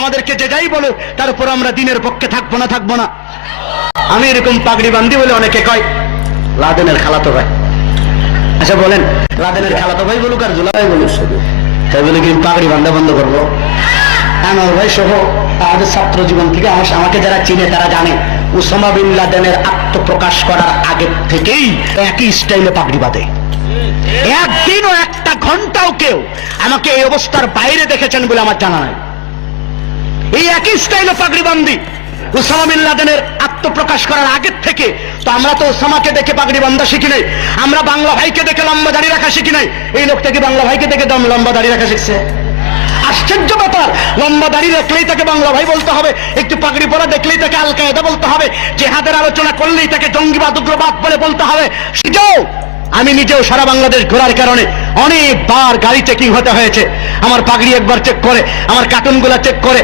আমাদেরকে যে যাই বলো তারপর আমরা দিনের পক্ষে থাকবো না। আমি এরকম পাগড়ি বান্ধি বলে অনেকে কয় লাদেনের খালাতো ভাই। আচ্ছা বলেন, লাদেনের খালাতো ভাই বলুক আর জুলাই বলুক, তাই বলে কি পাগড়ি বান্ধা বন্ধ করবো? আনোয়ার ভাই সহ আমাদের ছাত্র জীবন থেকে আমাকে যারা চিনে তারা জানে ওসামা বিন লাদেনের আত্মপ্রকাশ করার আগে থেকেই একই স্টাইলে পাগড়ি বাঁধে। একদিনও একটা ঘন্টাও কেউ আমাকে এই অবস্থার বাইরে দেখেছেন বলে আমার জানা নাই। এই একই স্টাইলে পাগড়ি বান্ধি ওসামা বিন লাদেনের আত্মপ্রকাশ করার আগের থেকে। তো আমরা তো ওসামাকে দেখে পাগড়ি বান্ধা শিখি নাই, আমরা বাংলা ভাইকে দেখে লম্বা দাড়ি রাখা শিখি নাই। এই লোকটা কি বাংলা ভাইকে দেখে লম্বা দাড়ি রাখা শিখছে? আশ্চর্য ব্যাপার, লম্বা দাড়ি দেখলেই তাকে বাংলা ভাই বলতে হবে, একটু পাগড়ি পরা দেখলেই তাকে আল কায়েদা বলতে হবে, জেহাদের আলোচনা করলেই তাকে জঙ্গিবাদ উগ্রবাদ বলে বলতে হবে। আমি নিজেও সারা বাংলাদেশ ঘোরার কারণে অনেকবার গাড়ি চেকিং হতে হয়েছে। আমার পাগড়ি একবার চেক করে, আমার কার্টুনগুলা চেক করে।